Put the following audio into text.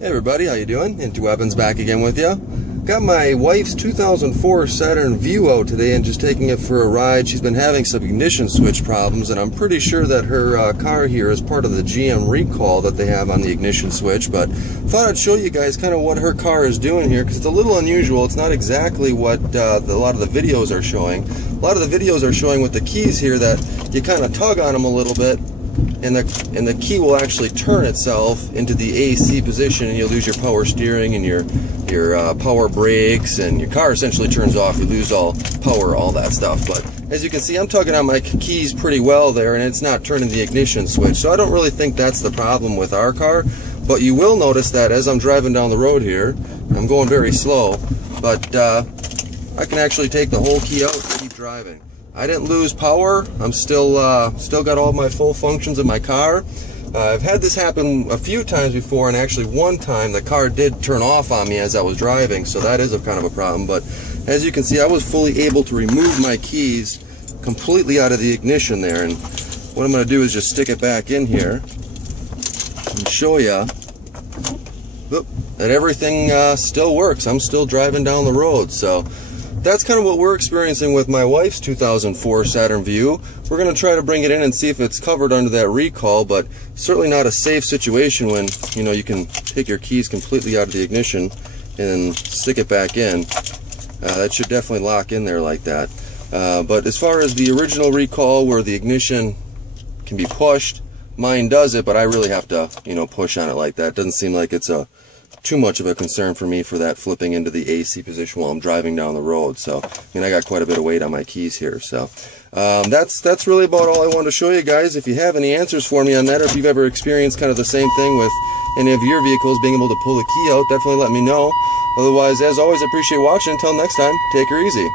Hey everybody, how you doing? Interwebins back again with you. Got my wife's 2004 Saturn Vue out today and just taking it for a ride. She's been having some ignition switch problems, and I'm pretty sure that her car here is part of the GM recall that they have on the ignition switch, but thought I'd show you guys kind of what her car is doing here, because it's a little unusual. It's not exactly what a lot of the videos are showing. A lot of the videos are showing with the keys here that you kind of tug on them a little bit, and the key will actually turn itself into the AC position, and you'll lose your power steering and your power brakes, and your car essentially turns off. You lose all power, all that stuff. But as you can see, I'm tugging on my keys pretty well there, and it's not turning the ignition switch. So I don't really think that's the problem with our car. But you will notice that as I'm driving down the road here, I'm going very slow, but I can actually take the whole key out and keep driving. I didn't lose power. I'm still got all my full functions in my car. I've had this happen a few times before, and actually one time the car did turn off on me as I was driving, so that is a kind of a problem. But as you can see, I was fully able to remove my keys completely out of the ignition there, and what I'm going to do is just stick it back in here and show you that everything still works. I'm still driving down the road, so that's kind of what we're experiencing with my wife's 2004 Saturn Vue. We're going to try to bring it in and see if it's covered under that recall, but certainly not a safe situation when, you know, you can take your keys completely out of the ignition and stick it back in. That should definitely lock in there like that. But as far as the original recall where the ignition can be pushed, mine does it, but I really have to, you know, push on it like that. It doesn't seem like it's too much of a concern for me for that flipping into the AC position while I'm driving down the road. So, I mean, I got quite a bit of weight on my keys here. So, that's really about all I wanted to show you guys. If you have any answers for me on that, or if you've ever experienced kind of the same thing with any of your vehicles being able to pull the key out, definitely let me know. Otherwise, as always, I appreciate watching. Until next time, take her easy.